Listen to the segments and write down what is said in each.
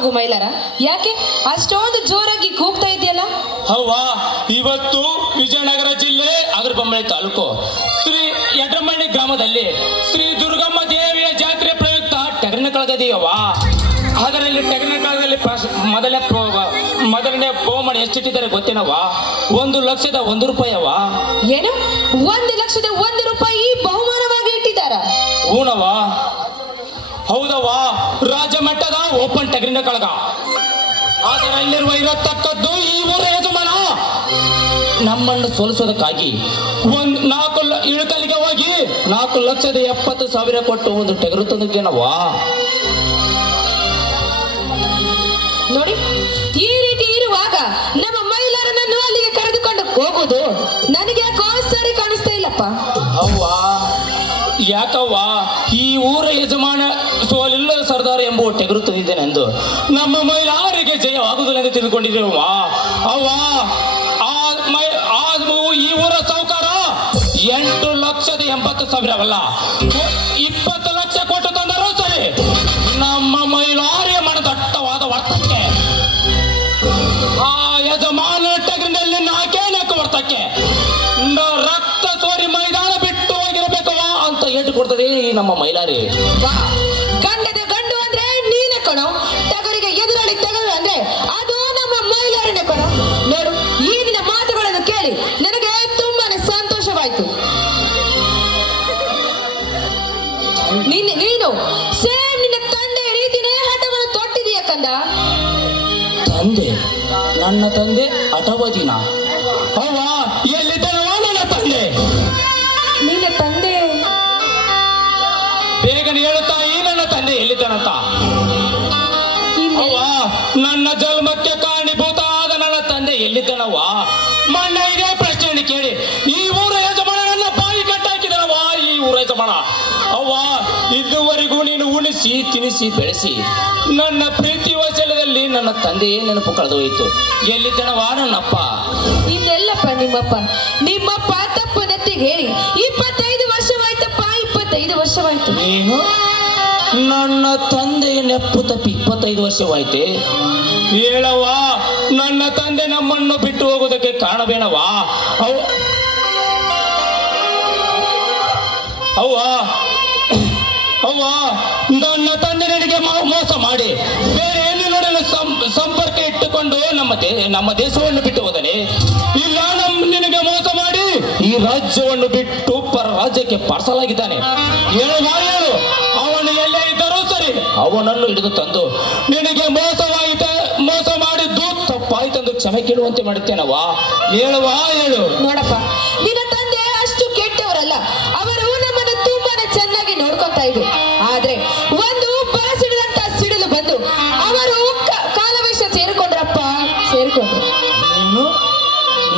ಮಗು ಮೈಲಾರ, ಯಾಕೆ ಅಷ್ಟೊಂದು ಜೋರಾಗಿ ಕೂಗ್ತಾ ಇದೆಯಲ್ಲ? ಹೌವಾ, ಇವತ್ತು ವಿಜಯನಗರ ಜಿಲ್ಲೆ ಅಗರಬೊಮ್ಮಳೆ ತಾಲೂಕು ಶ್ರೀ ಯಡ್ರಮಳ್ಳಿ ಗ್ರಾಮದಲ್ಲಿ ಶ್ರೀ ದುರ್ಗಮ್ಮ ದೇವಿಯ ಜಾತ್ರೆ ಪ್ರಯುಕ್ತ ಟಗರಿನ ಕಳಗದಿಯವ್ವ. ಅದರಲ್ಲಿ ಟಗರಿನ ಕಳಗದಲ್ಲಿ ಮೊದಲನೇ ಬಹುಮಾನ ಎಷ್ಟಿಟ್ಟಿದ್ದಾರೆ ಗೊತ್ತೇನವ್ವ? 1,00,001 ರೂಪಾಯವ್ವ. ಏನು, 1,00,01 ರೂಪಾಯಿ ಬಹುಮಾನವಾಗಿ ಇಟ್ಟಿದ್ದಾರ? ಹೂನವ್ವ, ಹೌದವ್ವ. ರಾಜ್ಯ ಮಟ್ಟದ ಓಪನ್ ಟಗರಿನ ಕಳಗ. ಅದರಲ್ಲಿರುವ ಇರತಕ್ಕದ್ದು ಈ ಊರ ಯಜಮಾನ ನಮ್ಮನ್ನು ಸೋಲಿಸೋದಕ್ಕಾಗಿ ಇಳಕಲ್ಲಿಗೆ ಹೋಗಿ 4,70,000 ಕೊಟ್ಟು ಒಂದು ಟಗರು ತಂದಿದ್ದೇನವ್ವ. ನೋಡಿ, ಈ ರೀತಿ ಇರುವಾಗ ನಮ್ಮ ಮೈಲಾರನನ್ನು ಅಲ್ಲಿಗೆ ಕರೆದುಕೊಂಡು ಹೋಗುದು ನನಗೆ ಯಾಕೋ ಸರಿ ಕಾಣಿಸ್ತಾ ಇಲ್ಲಪ್ಪ. ಅವ್ವ, ಯಾಕವ್ವ? ಈ ಊರ ಯಜಮಾನ ಸೋಲಿಲ್ಲದ ಸರ್ದಾರ ಎಂಬ ಟಗರು ತಂದಿದ್ದೇನೆಂದು ನಮ್ಮ ಮೈಲಾರಿಗೆ ಜಯವಾಗುವುದಿಲ್ಲ ಎಂದು ತಿಳಿದುಕೊಂಡಿದ್ದೇವವ್ವ. ಅವ್ವ, ಈ ಊರ ಸಾಹುಕಾರ 8,80,000 ಅವಲ್ಲ, 20 ಲಕ್ಷ ಕೊಟ್ಟು ತಂದರೂ ಸರಿ ನಮ್ಮ ಮೈಲಾರಿಯ ಮನದಟ್ಟವಾದ ವರ್ತಕ್ಕೆ ಆ ಯಜಮಾನ ಟಗರಿನಲ್ಲಿ ನಾಲ್ಕು ವರ್ತಕ್ಕೆ ರಕ್ತ ಸೋರಿ ಮೈದಾನ ಬಿಟ್ಟು ಹೋಗಿರಬೇಕವ್ವ ಅಂತ ಏಟು ಕೊಡ್ತದೆ ಈ ನಮ್ಮ ಮೈಲಾರಿ. ಗಂಡದ ಗಂಡು ಅಂದ್ರೆ ನೀನೆ ಕಣೋ, ಟಗರಿಗೆ ಎದುರಲ್ಲಿ ಟಗರು ಅಂದ್ರೆ ಅದು ನಮ್ಮ ಮೈಲಾರನೇ ಕಣೋ. ನೋಡು, ಈ ನಿನ್ನ ಮಾತುಗಳನ್ನು ಕೇಳಿ ನನಗೆ ತುಂಬಾನೇ ಸಂತೋಷವಾಯ್ತು. ನೀನು ಸೇಮ್ ನಿನ್ನ ತಂದೆ ರೀತಿನೇ ಹಠವನ್ನು ತೊಟ್ಟಿದೀಯ ಕಂದ. ತಂದೆ? ನನ್ನ ತಂದೆ ಹಠವದಿನ? ಅವ್ವ, ಎಲ್ಲಿದ್ದನವ ನನ್ನ ತಂದೆ? ನಿನ್ನ ತಂದೆ ಬೇಗನೆ ಹೇಳುತ್ತಾ ಈ ನನ್ನ ತಂದೆ ಎಲ್ಲಿದ್ದಾನಂತ? ಅವ್ವ, ನನ್ನ ಜನ್ಮಕ್ಕೆ ಕಾರಣೀಭೂತ ಆದ ನನ್ನ ತಂದೆ ಎಲ್ಲಿದ್ದಾನವ್ವ? ಮೊನ್ನೆ ಇದೇ ಪ್ರಶ್ನೆ ಕೇಳಿ ಈ ಊರ ಯಜಮಾನ ನನ್ನ ಬಾಯಿ ಕಟ್ಟಾಕಿದನವ್ವ. ಈ ಊರ ಯಜಮಾನ ಅವ್ವ, ಇದುವರೆಗೂ ನೀನು ಉಣಿಸಿ ತಿನಿಸಿ ಬೆಳೆಸಿ ನನ್ನ ಪ್ರೀತಿ ವಾತ್ಸಲ್ಯದಲ್ಲಿ ನನ್ನ ತಂದೆಯೇ ನೆನಪು ಕಳೆದು ಹೋಯಿತು. ಎಲ್ಲಿದ್ದನವ ನನ್ನಪ್ಪ? ಇನ್ನೆಲ್ಲಪ್ಪ ನಿಮ್ಮಪ್ಪ ತಪ್ಪು ನೆತ್ತಿಗೆ ಹೇಳಿ 25 ವರ್ಷವಾಯ್ತಪ್ಪ, 25 ವರ್ಷವಾಯ್ತು. ಏನು, ನನ್ನ ತಂದೆಯ ನೆಪ್ಪು ತಪ್ಪಿ 25 ವರ್ಷವಾಯ್ತೆ? ಹೇಳವ್ವ, ನನ್ನ ತಂದೆ ನಮ್ಮನ್ನು ಬಿಟ್ಟು ಹೋಗುವುದಕ್ಕೆ ಕಾರಣವೇನವ್ವ? ಅವ್ವ, ನನ್ನ ತಂದೆ ನನಗೆ ಮೋಸ ಮಾಡಿ ಬೇರೆ ಎಲ್ಲಿ ನೋಡಲು ಸಂಪರ್ಕ ಇಟ್ಟುಕೊಂಡು ನಮ್ಮ ದೇಶವನ್ನು ಬಿಟ್ಟು ಹೋದನೆ? ಇಲ್ಲ, ನಿನಗೆ ಮೋಸ ಮಾಡಿ ಈ ರಾಜ್ಯವನ್ನು ಬಿಟ್ಟು ಪರ ರಾಜ್ಯಕ್ಕೆ ಪಾರ್ಸಲಾಗಿದ್ದಾನೆ. ಹೇಳು, ಅವನು ಎಲ್ಲೇ ಇದ್ದರೂ ಸರಿ ಅವನನ್ನು ಹಿಡಿದು ತಂದು ನಿನಗೆ ಮೋಸ ಮಾಡಿದ್ದು ತಪ್ಪಾಯ್ತೆಂದು ಕ್ಷಮೆ ಕೇಳುವಂತೆ ಮಾಡುತ್ತೇನವ್ವ. ಹೇಳು. ನೋಡಪ್ಪ, ನಿನ್ನ ತಂದೆ ಅಷ್ಟು ಕೆಟ್ಟವರಲ್ಲ. ಅವರು ನಮ್ಮನ್ನು ತುಂಬಾನೇ ಚೆನ್ನಾಗಿ ನೋಡ್ಕೊತಾ ಇದ್ರು. ಆದ್ರೆ ಒಂದು ಬರಸಿಡಿದಂತ ಸಿಡಿಲು ಬಂದು ಅವರು ಕಾಲವೇಶ ಸೇರಿಕೊಂಡ್ರು. ಏನು,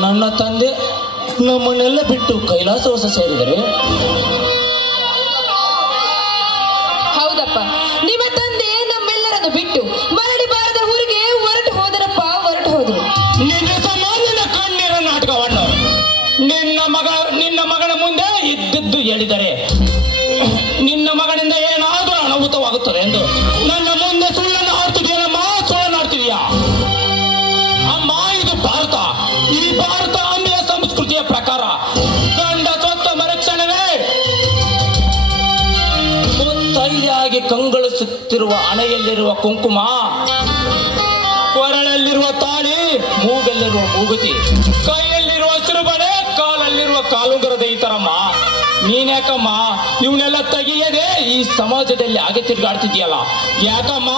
ನನ್ನ ತಂದೆ ನಮ್ಮನ್ನೆಲ್ಲ ಬಿಟ್ಟು ಕೈಲಾಸವಾಸ ಸೇರಿದರೆ? ಹೌದಪ್ಪ, ನಿಮ್ಮ ತಂದೆ ನಮ್ಮೆಲ್ಲರನ್ನು ಬಿಟ್ಟು ಮರಳಿ ಬಾರದ ಊರಿಗೆ ಹೊರಟು ಹೋದ್ರು. ನಿನ್ನ ಸಮಾಜದ ಕಣ್ಣೀರ ನಾಟಕವನ್ನು ನಿನ್ನ ಮಗನ ಮುಂದೆ ಇದ್ದದ್ದು ಹೇಳಿದರೆ ನಿನ್ನ ಮಗನಿಂದ ಏನಾದರೂ ಅನಾಹುತವಾಗುತ್ತದೆ ಎಂದು ನನ್ನ ಮುಂದೆ ಸುಳ್ಳನ್ನು ಆಡ್ತಿದೆಯಲ್ಲಮ್ಮ, ಸುಳ್ಳನ್ನು ಆಡ್ತಿದೀಯಾ ಅಮ್ಮ? ಇದು ಭಾರತ. ಈ ಭಾರತ ಅಂಬೆಯ ಸಂಸ್ಕೃತಿಯ ಪ್ರಕಾರ ಗಂಡ ಸ್ವತ್ತ ಮರಕ್ಷಣವೇ ಮುತ್ತೈದೆಯಾಗಿ ಕಂಗೊಳಿಸುತ್ತಿರುವ ಹಣೆಯಲ್ಲಿರುವ ಕುಂಕುಮ, ಕೊರಳಲ್ಲಿರುವ ತಾಳಿ, ಮೂಗಲ್ಲಿರುವ ಮೂಗುತಿ, ಕೈಯಲ್ಲಿರುವ ಸಿರುಬಳೆ, ಕಾಲಲ್ಲಿರುವ ಕಾಲುಂಗರದ ಈ ತರಮ್ಮ. ನೀನ್ಯಾಕಮ್ಮ ಇವನ್ನೆಲ್ಲ ತೆಗೆಯದೆ ಈ ಸಮಾಜದಲ್ಲಿ ಹಾಗೆ ತಿರುಗಾಡ್ತಿದ್ಯಲ್ಲ? ಯಾಕಮ್ಮ?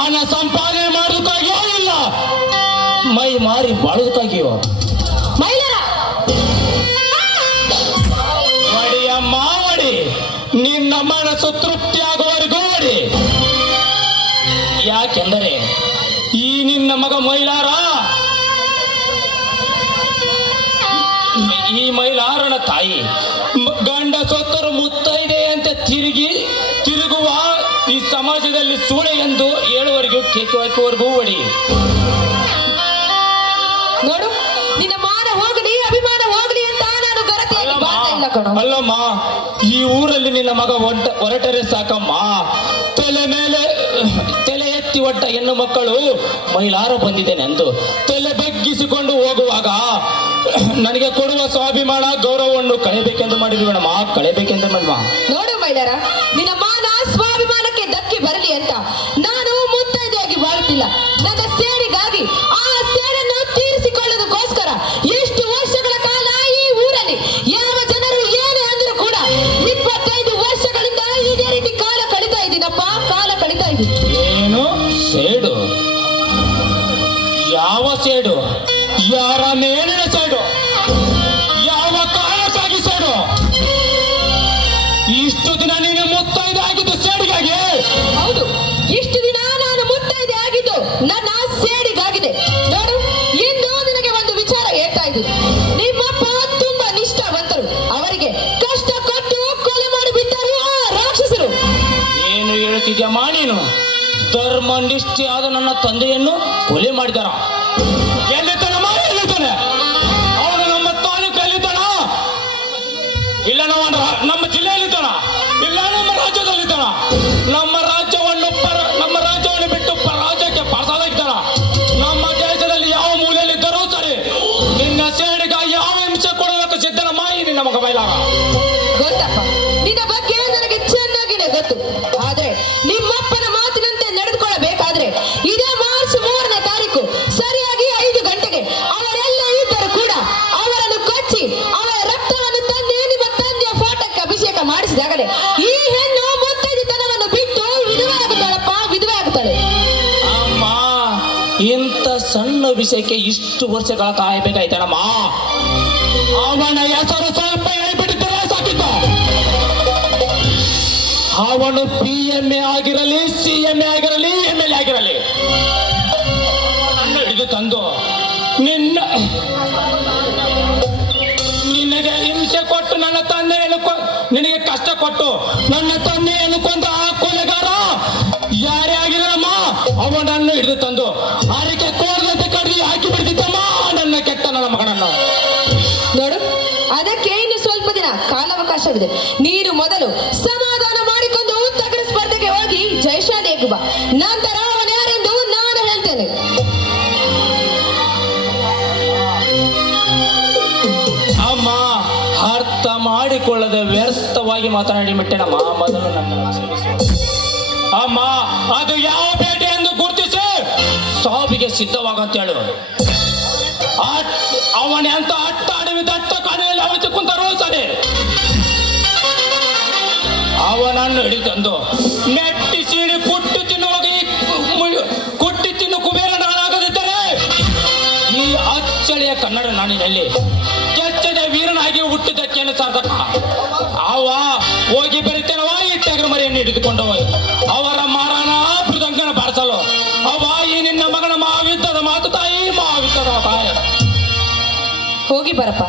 ಹಣ ಸಂಪಾದನೆ ಮಾಡೋದಕ್ಕಾಗಿಯೋ ಇಲ್ಲ ಮೈ ಮಾರಿ ಬಾಳೋದಕ್ಕಾಗಿಯೋ? ಒಡಿಯಮ್ಮ ಒಡಿ, ನಿನ್ನ ಮನಸ್ಸು ತೃಪ್ತಿ ಆಗುವವರೆಗೂ ಒಡಿ. ಯಾಕೆಂದರೆ ಈ ನಿನ್ನ ಮಗ ಮೈಲಾರ, ಈ ಮೈಲಾರನ ತಾಯಿ ಗಂಡ ಸೊತ್ತರು ಮುತ್ತೈದೆ ಅಂತ ತಿರುಗುವ ಈ ಸಮಾಜದಲ್ಲಿ ಸೂಳೆ ಎಂದು ಹೇಳುವವರೆಗೂ ಕೇಕೆ ಹಾಕುವವರೆಗೂ ಒಡಿ. ನೋಡು, ನಿನ್ನ ಮಾನ ಹೋಗಲಿ ಅಭಿಮಾನ ಹೋಗಲಿ ಅಂತ ನಾನು ಗರತಿಯಾಗಿ ಬಾಳ್ತಾ ಇಲ್ಲ ಕಣೋ. ಅಲ್ಲಮ್ಮ, ಈ ಊರಲ್ಲಿ ನಿನ್ನ ಮಗ ಹೊರಟರೆ ಸಾಕಮ್ಮ, ತಲೆ ಕತ್ತಿ ಒಟ್ಟ ಹೆಣ್ಣು ಮಕ್ಕಳು ಮೈಲಾರ ಬಂದಿದ್ದೇನೆ ಎಂದು ತಲೆ ಬಗ್ಗಿಸಿಕೊಂಡು ಹೋಗುವಾಗ ನನಗೆ ಕೊಡುವ ಸ್ವಾಭಿಮಾನ ಗೌರವವನ್ನು ಕಳೆಯಬೇಕೆಂದು ಮಾಡಿರುವಣಮ್ಮ, ಕಳೆಯಬೇಕೆಂದು ಮಾಡಮ್ಮ. ನೋಡು ಮೈಲಾರ, ನಿನ್ನ ಮಾನ ಸ್ವಾಭಿಮಾನಕ್ಕೆ ಧಕ್ಕೆ ಬರಲಿ ಅಂತ ನಾನು ಮುತ್ತೈದೆಯಾಗಿ ಬಾಳುತ್ತಿಲ್ಲ. ನನ್ನ ಸೇಡಿಗಾಗಿ ಆ ಸೇಡನ್ನು ತೀರಿಸಿಕೊಳ್ಳೋದಕ್ಕೋಸ್ಕರ ಎಷ್ಟು ವರ್ಷಗಳ ಕಾಲ ಈ ಊರಲ್ಲಿ ಯಾವ ಜನರು ಏನೇ ಅಂದರೂ ಕೂಡ 25 ವರ್ಷಗಳಿಂದ ಇದೇ ರೀತಿ ಕಾಲ ಕಳೀತಾ ಇದ್ದೀನಪ್ಪ, ಕಾಲ ಕಳೀತಾ ಇದ್ದೀನಿ. ಏನು ಸೇಡು? ಯಾವ ಸೇಡು? ಯಾರ ಮೇಲಿನ ಸೇಡು? ಯಾವ ಕಾರಣಕ್ಕಾಗಿ ಸೇಡು? ಇಷ್ಟು ದಿನ ನೀನು ಮುತ್ತೈದೆ ಆಗಿದ್ದು ಸೇಡಿಗಾಗಿ? ಹೌದು, ಇಷ್ಟು ದಿನ ನಾನು ಮುತ್ತೈದೆ ಆಗಿದ್ದು ನನ್ನ ಸೇಡಿಗಾಗಿದೆ. ನೋಡು, ಇಂದು ನಿನಗೆ ಒಂದು ವಿಚಾರ ಹೇಳ್ತಾ ಇದ್ದೀನಿ. ನಿಮ್ಮಪ್ಪ ತುಂಬಾ ನಿಷ್ಠಾವಂತರು. ಅವರಿಗೆ ಕಷ್ಟ ಕೊಟ್ಟು ಕೊಲೆ ಮಾಡಿಬಿಟ್ಟರು ಆ ರಾಕ್ಷಸರು. ಏನು ಹೇಳ್ತಿದ್ಯಮ್ಮ ನೀನು? ಧರ್ಮ ನಿಷ್ಠೆ ಆದ ನನ್ನ ತಂದೆಯನ್ನು ಕೊಲೆ ಮಾಡಿದಾರ? ಎಲ್ಲಿದ್ದಾನಮ್ಮ? ಎಲ್ಲಿದ್ದಾನೆ ಅವನು? ನಮ್ಮ ತಾಲೂಕಲ್ಲಿದ್ದಾನ? ಇಲ್ಲ ನಮ್ಮ ಜಿಲ್ಲೆಯಲ್ಲಿದ್ದಾನ? ಇಲ್ಲ ನಮ್ಮ ರಾಜ್ಯದಲ್ಲಿದ್ದಾನ? ನಮ್ಮ ರಾಜ್ಯವನ್ನು ಬಿಟ್ಟು ರಾಜ್ಯಕ್ಕೆ ಪಾಸಾಗಿದ್ದಾನ? ನಮ್ಮ ದೇಶದಲ್ಲಿ ಯಾವ ಮೂಲೆಯಲ್ಲಿದ್ದರೂ ಸರಿ ನಿನ್ನ ಸೇಡಿಗಾಗಿ ಯಾವ ಹಿಂಸೆ ಕೊಡೋದಕ್ಕೆ ಸಿದ್ಧನಮ್ಮ ಈ ನಿನ್ನ ಮಗ ಮೈಲಾರ. ಗೊತ್ತಪ್ಪ, ನಿನ್ನ ಬಗ್ಗೆ ನನಗೆ ಚೆನ್ನಾಗಿನೇ ಗೊತ್ತು. ಆದ್ರೆ ನಿಮ್ಮಪ್ಪನ ಮಾತಿನಂತೆ ನಡೆದುಕೊಳ್ಳಬೇಕಾದ್ರೆ ಇದೇ ಮಾರ್ಚ್ 3ನೇ ತಾರೀಕು ಸರಿಯಾಗಿ 5 ಗಂಟೆಗೆ ಅವರೆಲ್ಲ ಇದ್ದರೂ ಕೂಡ ಅವರನ್ನು ಕೊಚ್ಚಿ ಅವರ ರಕ್ತವನ್ನು ತಂದು ನಿಮ್ಮ ತಂದೆಯ ಫೋಟೋಕ್ಕೆ ಅಭಿಷೇಕ ಮಾಡಿಸಿದಾಗಲೇ ಈ ಹೆಣ್ಣು ಮುತ್ತೈದೆತನವನ್ನು ಬಿಟ್ಟು ವಿಧವೆ ಆಗುತ್ತಾಳಪ್ಪ, ವಿಧವೆ ಆಗುತ್ತಾಳೆ. ಅಮ್ಮ, ಇಂಥ ಸಣ್ಣ ವಿಷಯಕ್ಕೆ ಇಷ್ಟು ವರ್ಷಗಳ ಕಾಯಬೇಕಾಯ್ತೇನಮ್ಮ? ಅವನ ಹೆಸರು ಸ್ವಲ್ಪ ಹೇಳ್ಬಿಟ್ಟಿದ್ದರೆ ಸಾಕಿತ್ತು. ಅವನು PMA ಆಗಿರಲಿ, CMA ಆಗಿರಲಿ, MLA ಆಗಿರಲಿ, ನನ್ನ ಹಿಡಿದು ತಂದು ನಿನಗೆ ಹಿಂಸೆ ಕೊಟ್ಟು ನನ್ನ ತಂದೆಯನ್ನು ನಿನಗೆ ಕಷ್ಟ ಕೊಟ್ಟು ನನ್ನ ತಂದೆಯನ್ನು ಕೊಂದ ಆ ಕೊಲೆಗಾರ ಯಾರೇ ಆಗಿರಲಮ್ಮ, ಅವನನ್ನು ಹಿಡಿದು ತಂದು ಆರಿಕೆ ಕೋರದಂತೆ ಕಡ್ಡಿ ಹಾಕಿ ಬಿಡ್ತಿದ್ದಮ್ಮ ನನ್ನ ಕೆಟ್ಟ ನನ್ನ ಮಗನನ್ನು. ನೋಡು, ಅದಕ್ಕೆ ಇನ್ನು ಸ್ವಲ್ಪ ದಿನ ಕಾಲಾವಕಾಶವಿದೆ. ನೀನು ಮೊದಲು ಸಮಾಧಾನ ಮಾಡಿಕೊಂಡು ತಗರ ಸ್ಪರ್ಧೆಗೆ ಹೋಗಿ ಜಯಶಾಲಿಯಾಗಿ ಬಾ. ನಂತರ ಅವನು ಯಾರೆಂದು ನಾನು ಹೇಳ್ತೇನೆ. ಅಮ್ಮ, ಅರ್ಥ ಮಾಡಿಕೊಳ್ಳದೆ ವ್ಯರ್ಥವಾಗಿ ಮಾತನಾಡಿ ಬಿಟ್ಟೆನಮ್ಮ. ಮೊದಲು ನನ್ನ ಕ್ಷಮಿಸು. ಅಮ್ಮ, ಅದು ಯಾವ ಬೇಟೆ ಎಂದು ಗುರುತಿಸಿ ಸಾವಿಗೆ ಸಿದ್ಧವಾಗಂತ ಹೇಳು. ಅವನೇ ಅಂತ ಅಟ್ಟ ಅಡವಿ ದಟ್ಟ ಕಾಣೆಯಲ್ಲಿ ಅವಿತು ಕುಂತರೂ ಸರಿ ಅವನನ್ನು ಹಿಡಿತಂದು ನೆಟ್ಟಿ ಸೀಡಿ ಕುಟ್ಟಿ ತಿನ್ನುವಾಗ ಕುಟ್ಟಿ ತಿನ್ನು ಕುಬೇರ ನಾನಾಗದಿದ್ದರೆ ಈ ಅಚ್ಚಳಿಯ ಕನ್ನಡ ನಾಡಿನಲ್ಲಿ ಕೆಚ್ಚದ ವೀರನಾಗಿ ಹುಟ್ಟಿದ್ದಕ್ಕೇನು ಸಾರ್ಥಕ? ಅವ ಹೋಗಿ ಬರೀತೇನವ ಈ ಟಗರ ಮರಿಯನ್ನು ಹಿಡಿದುಕೊಂಡವ ಅವರ ಮಾರಾಣ ಮೃದಂಗನ ಬಾರಿಸಲು ಅವ ಈ ನಿನ್ನ ಮಗನ ಮಹಾಯುದ್ಧದ ಮಾತು ತಾಯಿ, ಮಹಾಯುದ್ಧದ ತಾಯಿ. ಹೋಗಿ ಬರಪ್ಪ.